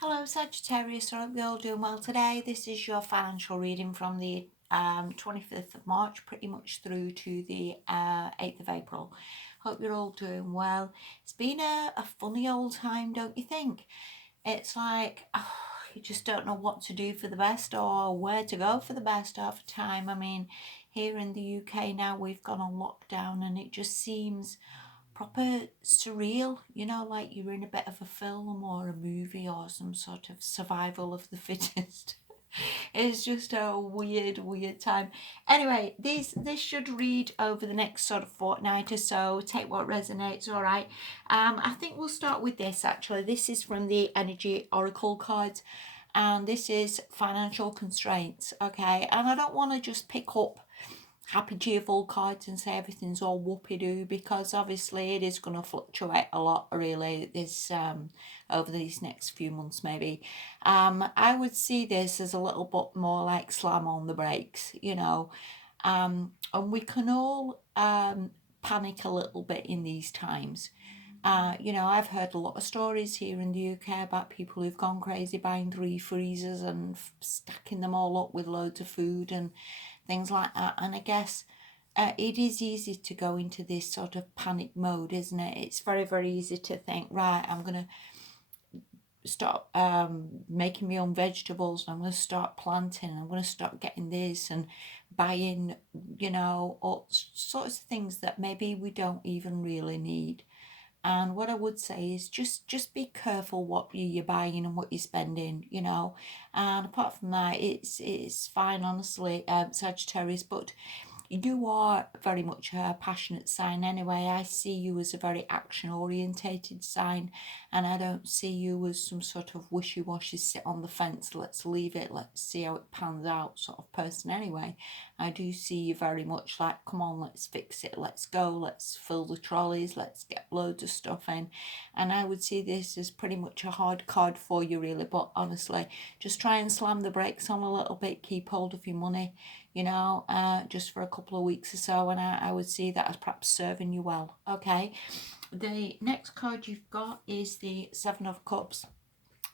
Hello Sagittarius, I hope you're all doing well today. This is your financial reading from the 25th of March, pretty much through to the 8th of April. Hope you're all doing well. It's been a funny old time, don't you think? It's like you just don't know what to do for the best or where to go for the best half the time. I mean, here in the UK now we've gone on lockdown and it just seems proper surreal, like you're in a bit of a film or a movie or some sort of survival of the fittest. It's just a weird time. Anyway, this should read over the next sort of fortnight or so. Take what resonates, all right. I think we'll start with this actually. This is from the Energy Oracle cards, and this is financial constraints, okay? And I don't want to just pick up happy cheerful cards and say everything's all whoopee-doo, because obviously it is going to fluctuate a lot really this over these next few months maybe. I would see this as a little bit more like slam on the brakes, and we can all panic a little bit in these times. I've heard a lot of stories here in the UK about people who've gone crazy buying 3 freezers and stacking them all up with loads of food and things like that. And I guess it is easy to go into this sort of panic mode, isn't it? It's very easy to think, right, I'm going to start making my own vegetables. I'm going to start planting. I'm going to start getting this and buying, all sorts of things that maybe we don't even really need. And what I would say is just be careful what you're buying and what you're spending, And apart from that, it's fine, honestly, Sagittarius. But you are very much a passionate sign anyway. I see you as a very action orientated sign, and I don't see you as some sort of wishy-washy sit on the fence, let's leave it, let's see how it pans out sort of person anyway. I do see you very much like, come on, let's fix it, let's go, let's fill the trolleys, let's get loads of stuff in. And I would see this as pretty much a hard card for you really. But honestly, just try and slam the brakes on a little bit, keep hold of your money, just for a couple of weeks or so, and I would see that as perhaps serving you well. Okay, the next card you've got is the Seven of Cups,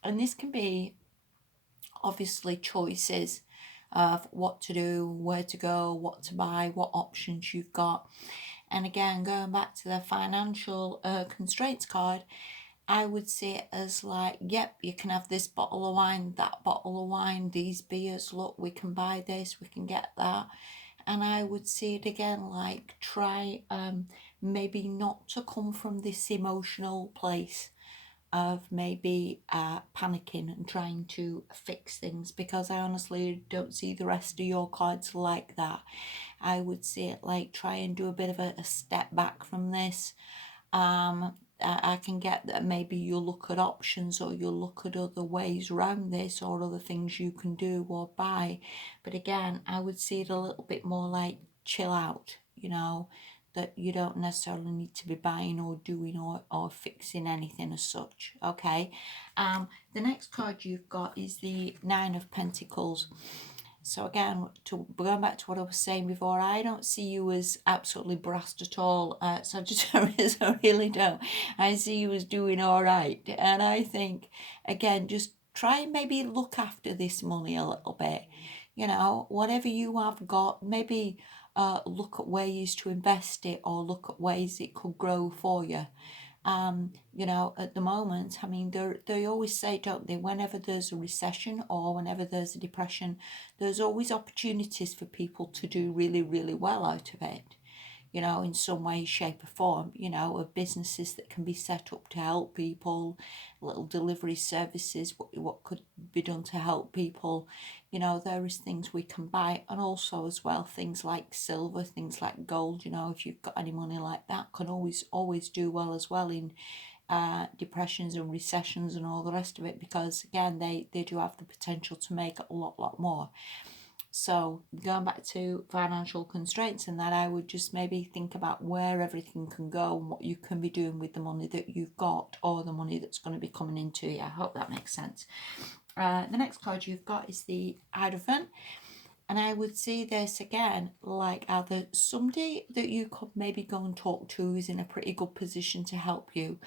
and this can be obviously choices of what to do, where to go, what to buy, what options you've got. And again, going back to the financial constraints card, I would see it as like, yep, you can have this bottle of wine, that bottle of wine, these beers, look, we can buy this, we can get that. And I would see it again like, try maybe not to come from this emotional place of maybe panicking and trying to fix things, because I honestly don't see the rest of your cards like that. I would see it like, try and do a bit of a step back from this. I can get that maybe you'll look at options or you'll look at other ways around this or other things you can do or buy. But again, I would see it a little bit more like chill out, that you don't necessarily need to be buying or doing or fixing anything as such. Okay. The next card you've got is the Nine of Pentacles. So again, going back to what I was saying before, I don't see you as absolutely brassed at all, Sagittarius. I really don't. I see you as doing all right, and I think again, just try and maybe look after this money a little bit. Whatever you have got, maybe look at ways to invest it or look at ways it could grow for you. At the moment, I mean, they always say, don't they, whenever there's a recession or whenever there's a depression, there's always opportunities for people to do really well out of it, in some way, shape or form, of businesses that can be set up to help people, little delivery services, what could be done to help people. There is things we can buy, and also as well, things like silver, things like gold, if you've got any money like that, can always do well as well in depressions and recessions and all the rest of it, because again, they do have the potential to make a lot more. So going back to financial constraints and that, I would just maybe think about where everything can go and what you can be doing with the money that you've got or the money that's going to be coming into you. I hope that makes sense. The next card you've got is the Hierophant. And I would see this again like either somebody that you could maybe go and talk to who's in a pretty good position to help you.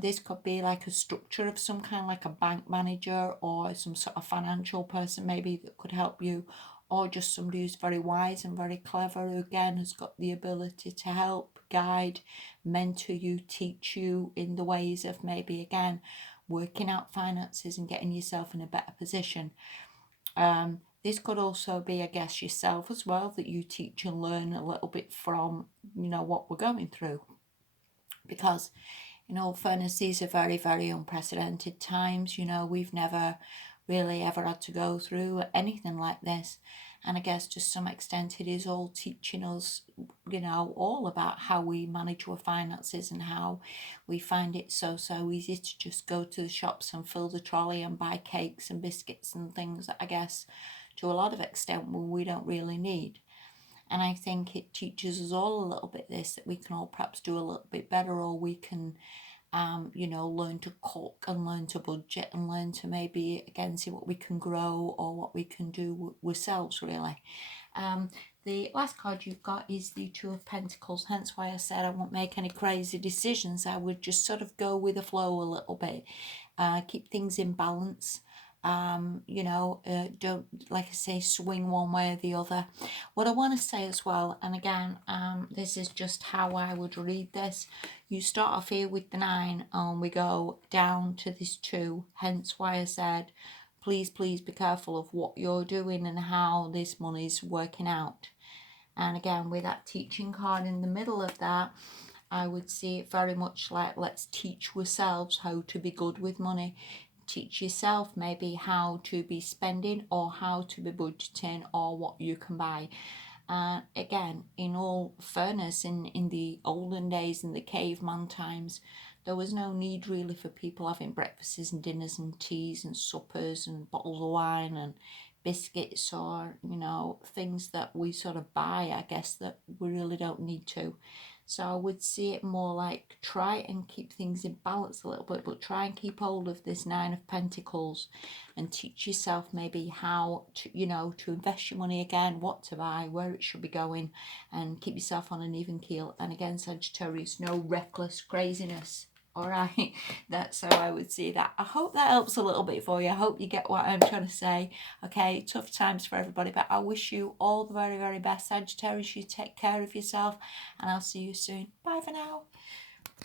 This could be like a structure of some kind, like a bank manager or some sort of financial person maybe that could help you, or just somebody who's very wise and very clever, who again has got the ability to help, guide, mentor you, teach you in the ways of maybe again working out finances and getting yourself in a better position. This could also be, I guess, yourself as well, that you teach and learn a little bit from, what we're going through. Because in all fairness, these are very, very unprecedented times. We've never really ever had to go through anything like this. And I guess to some extent it is all teaching us, all about how we manage our finances and how we find it so easy to just go to the shops and fill the trolley and buy cakes and biscuits and things that I guess to a lot of extent we don't really need. And I think it teaches us all a little bit this, that we can all perhaps do a little bit better, or we can learn to cook and learn to budget and learn to maybe again see what we can grow or what we can do ourselves really. The last card you've got is the Two of Pentacles, hence why I said I won't make any crazy decisions. I would just sort of go with the flow a little bit, keep things in balance. Don't, like I say, swing one way or the other. What I want to say as well, and again, this is just how I would read this. You start off here with the 9 and we go down to this 2, hence why I said please be careful of what you're doing and how this money's working out. And again, with that teaching card in the middle of that, I would see it very much like, let's teach ourselves how to be good with money. Teach yourself maybe how to be spending or how to be budgeting or what you can buy. Again, in all fairness, in the olden days, in the caveman times, there was no need really for people having breakfasts and dinners and teas and suppers and bottles of wine and biscuits, or things that we sort of buy, I guess, that we really don't need to. So I would see it more like, try and keep things in balance a little bit, but try and keep hold of this 9 of Pentacles and teach yourself maybe how to, to invest your money again, what to buy, where it should be going, and keep yourself on an even keel. And again, Sagittarius, no reckless craziness. All right, that's how I would see that. I hope that helps a little bit for you. I hope you get what I'm trying to say. Okay, tough times for everybody, but I wish you all the very, very best, Sagittarius. You take care of yourself, and I'll see you soon. Bye for now.